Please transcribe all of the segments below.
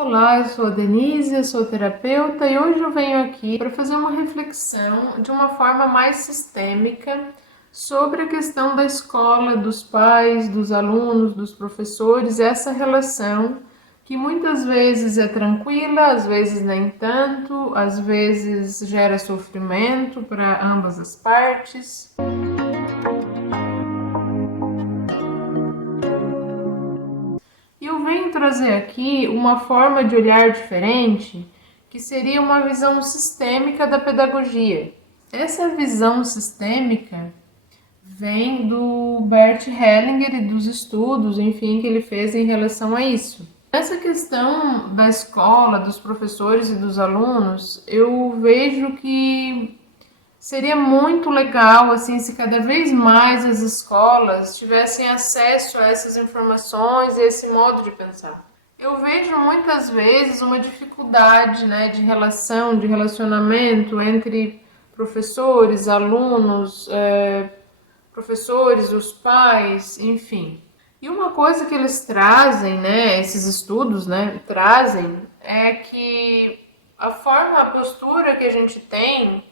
Olá, eu sou a Denise, eu sou terapeuta e hoje eu venho aqui para fazer uma reflexão de uma forma mais sistêmica sobre a questão da escola, dos pais, dos alunos, dos professores, essa relação que muitas vezes é tranquila, às vezes nem tanto, às vezes gera sofrimento para ambas as partes. E eu venho trazer aqui uma forma de olhar diferente, que seria uma visão sistêmica da pedagogia. Essa visão sistêmica vem do Bert Hellinger e dos estudos, enfim, que ele fez em relação a isso. Essa questão da escola, dos professores e dos alunos, eu vejo que seria muito legal, assim, se cada vez mais as escolas tivessem acesso a essas informações e esse modo de pensar. Eu vejo muitas vezes uma dificuldade, né, de relação, de relacionamento entre professores, alunos, professores, os pais, enfim. E uma coisa que eles trazem, né, esses estudos, né, trazem, é que a forma, a postura que a gente tem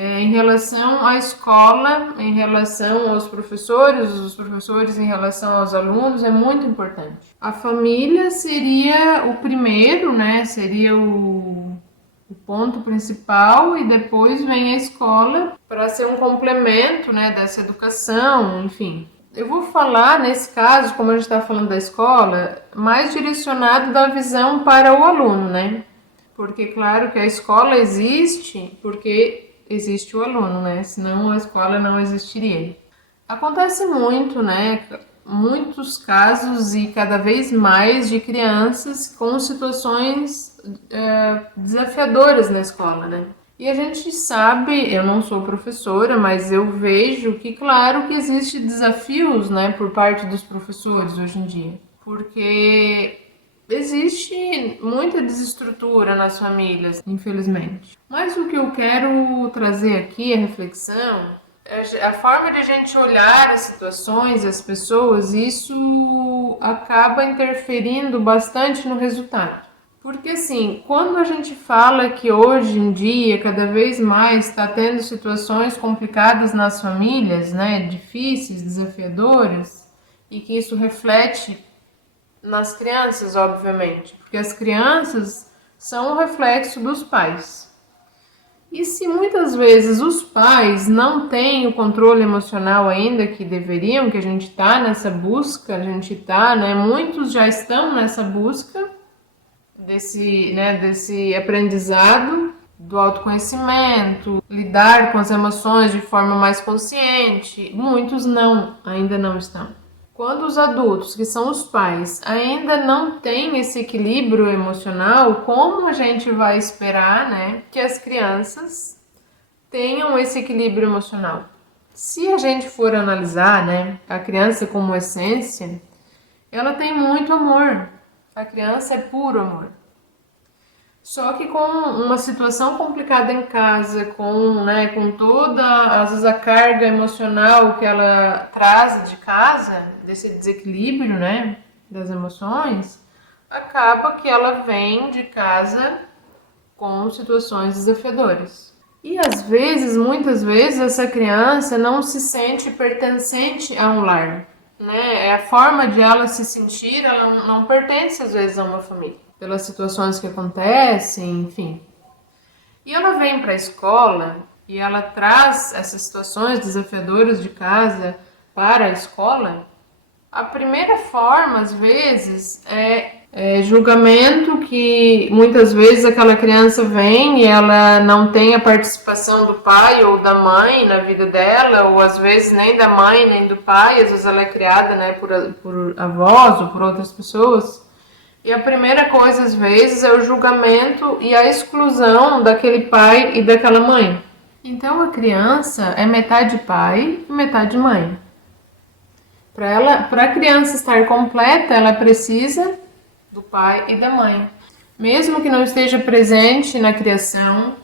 em relação à escola, em relação aos professores, os professores em relação aos alunos, é muito importante. A família seria o primeiro, né? Seria o ponto principal e depois vem a escola para ser um complemento, né, dessa educação, enfim. Eu vou falar, nesse caso, como a gente está falando da escola, mais direcionado da visão para o aluno, né? Porque, claro, que a escola existe porque existe o aluno, né? Senão a escola não existiria. Acontece muito, né? Muitos casos e cada vez mais de crianças com situações desafiadoras na escola, né? E a gente sabe, eu não sou professora, mas eu vejo que, claro, que existe desafios, né, por parte dos professores hoje em dia. Porque existe muita desestrutura nas famílias, infelizmente. Mas o que eu quero trazer aqui, a reflexão, é a forma de a gente olhar as situações, as pessoas, isso acaba interferindo bastante no resultado. Porque assim, quando a gente fala que hoje em dia, cada vez mais, está tendo situações complicadas nas famílias, né, difíceis, desafiadoras, e que isso reflete nas crianças, obviamente, porque as crianças são o reflexo dos pais. E se muitas vezes os pais não têm o controle emocional ainda que deveriam, que a gente está nessa busca, a gente está, né? Muitos já estão nessa busca desse aprendizado do autoconhecimento, lidar com as emoções de forma mais consciente. Muitos ainda não estão. Quando os adultos, que são os pais, ainda não têm esse equilíbrio emocional, como a gente vai esperar, né, que as crianças tenham esse equilíbrio emocional? Se a gente for analisar, né, a criança como essência, ela tem muito amor. A criança é puro amor. Só que com uma situação complicada em casa, com toda, às vezes, a carga emocional que ela traz de casa, desse desequilíbrio, né, das emoções, acaba que ela vem de casa com situações desafiadoras. E às vezes, muitas vezes, essa criança não se sente pertencente a um lar, né? É a forma de ela se sentir, ela não pertence às vezes a uma família, pelas situações que acontecem, enfim. E ela vem para a escola e ela traz essas situações desafiadoras de casa para a escola. A primeira forma, às vezes, é julgamento, que muitas vezes aquela criança vem e ela não tem a participação do pai ou da mãe na vida dela, ou às vezes nem da mãe nem do pai, às vezes ela é criada, né, por avós ou por outras pessoas. E a primeira coisa, às vezes, é o julgamento e a exclusão daquele pai e daquela mãe. Então a criança é metade pai e metade mãe. Para a criança estar completa, ela precisa do pai e da mãe. Mesmo que não esteja presente na criação,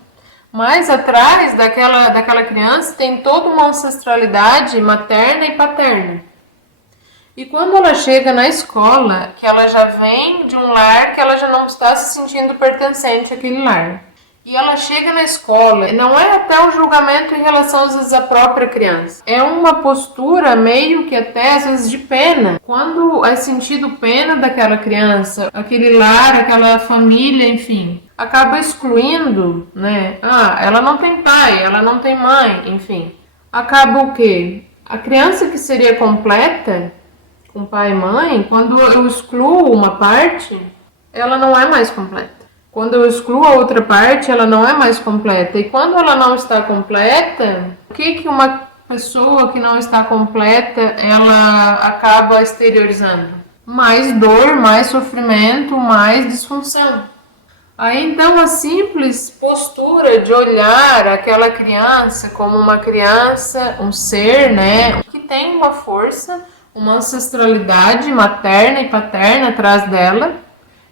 mas atrás daquela criança tem toda uma ancestralidade materna e paterna. E quando ela chega na escola, que ela já vem de um lar que ela já não está se se sentindo pertencente àquele lar. E ela chega na escola, não é até um julgamento em relação às vezes à própria criança. É uma postura meio que até às vezes de pena. Quando é sentido pena daquela criança, aquele lar, aquela família, enfim, acaba excluindo, né? Ah, ela não tem pai, ela não tem mãe, enfim. Acaba o quê? A criança que seria completa, com pai e mãe, quando eu excluo uma parte, ela não é mais completa. Quando eu excluo a outra parte, ela não é mais completa. E quando ela não está completa, o que uma pessoa que não está completa, ela acaba exteriorizando? Mais dor, mais sofrimento, mais disfunção. Aí então a simples postura de olhar aquela criança como uma criança, um ser, né, que tem uma força, uma ancestralidade materna e paterna atrás dela,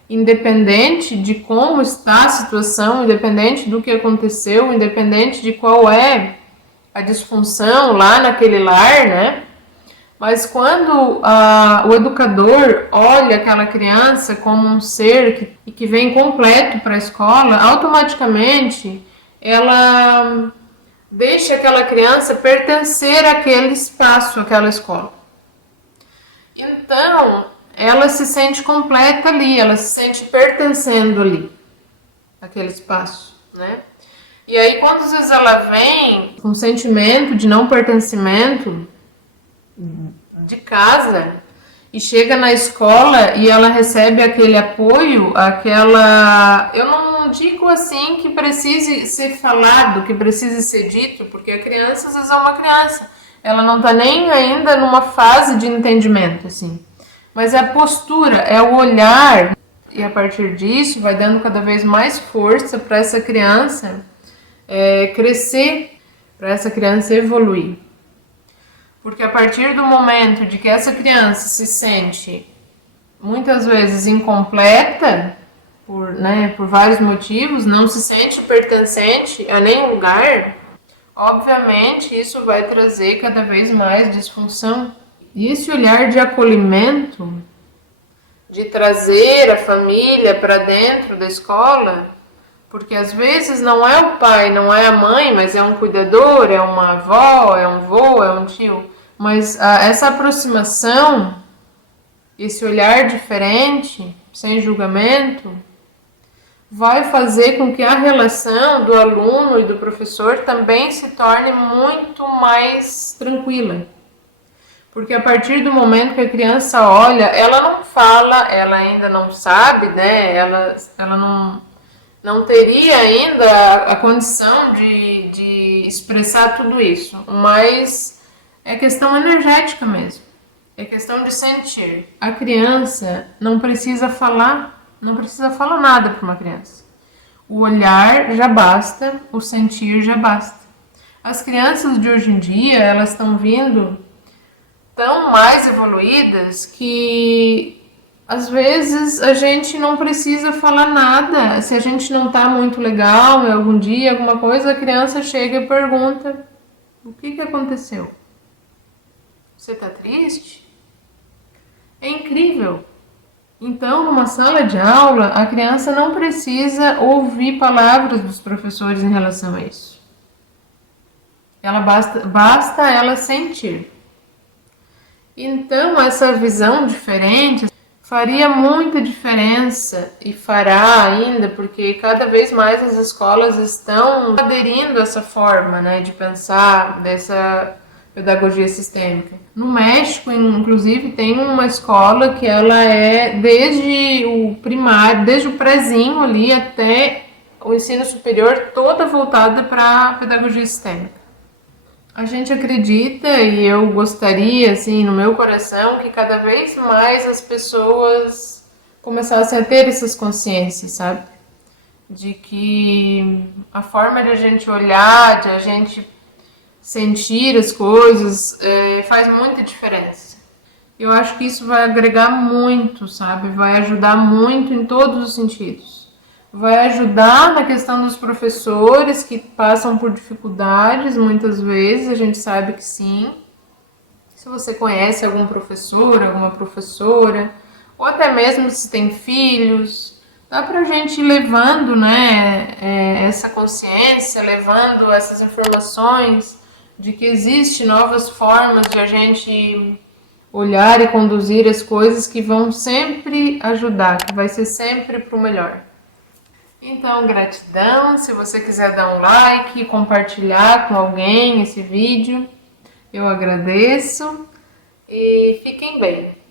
independente de como está a situação, independente do que aconteceu, independente de qual é a disfunção lá naquele lar, né? Mas quando o educador olha aquela criança como um ser que vem completo para a escola, automaticamente ela deixa aquela criança pertencer àquele espaço, àquela escola. Então, ela se sente completa ali, ela se sente pertencendo ali, àquele espaço, né? E aí, quando às vezes ela vem com um sentimento de não pertencimento de casa e chega na escola e ela recebe aquele apoio, aquela... Eu não digo assim que precise ser falado, que precise ser dito, porque a criança às vezes é uma criança, ela não tá nem ainda numa fase de entendimento, assim. Mas é a postura, é o olhar, e a partir disso vai dando cada vez mais força para essa criança crescer, para essa criança evoluir. Porque a partir do momento de que essa criança se sente muitas vezes incompleta, por vários motivos, não se sente pertencente a nenhum lugar, obviamente isso vai trazer cada vez mais disfunção. E esse olhar de acolhimento, de trazer a família para dentro da escola, porque às vezes não é o pai, não é a mãe, mas é um cuidador, é uma avó, é um vô, é um tio. Mas essa aproximação, esse olhar diferente, sem julgamento, vai fazer com que a relação do aluno e do professor também se torne muito mais tranquila. Porque a partir do momento que a criança olha, ela não fala, ela ainda não sabe, né? Ela não teria ainda a condição de expressar tudo isso, mas é questão energética mesmo, é questão de sentir. A criança não precisa falar nada para uma criança. O olhar já basta, o sentir já basta. As crianças de hoje em dia, elas estão vindo tão mais evoluídas que às vezes a gente não precisa falar nada. Se a gente não tá muito legal em algum dia, alguma coisa, a criança chega e pergunta: o que aconteceu? Você tá triste? É incrível. Então, numa sala de aula, a criança não precisa ouvir palavras dos professores em relação a isso. Basta ela sentir. Então, essa visão diferente faria muita diferença e fará ainda, porque cada vez mais as escolas estão aderindo a essa forma, né, de pensar, dessa pedagogia sistêmica. No México, inclusive, tem uma escola que ela é desde o primário, desde o prezinho ali até o ensino superior, toda voltada para a pedagogia sistêmica. A gente acredita, e eu gostaria, assim, no meu coração, que cada vez mais as pessoas começassem a ter essas consciências, sabe? De que a forma de a gente olhar, de a gente sentir as coisas, faz muita diferença. Eu acho que isso vai agregar muito, sabe? Vai ajudar muito em todos os sentidos. Vai ajudar na questão dos professores que passam por dificuldades, muitas vezes, a gente sabe que sim. Se você conhece algum professor, alguma professora, ou até mesmo se tem filhos, dá pra gente ir levando, né, essa consciência, levando essas informações de que existem novas formas de a gente olhar e conduzir as coisas que vão sempre ajudar, que vai ser sempre para o melhor. Então, gratidão. Se você quiser dar um like e compartilhar com alguém esse vídeo, eu agradeço e fiquem bem.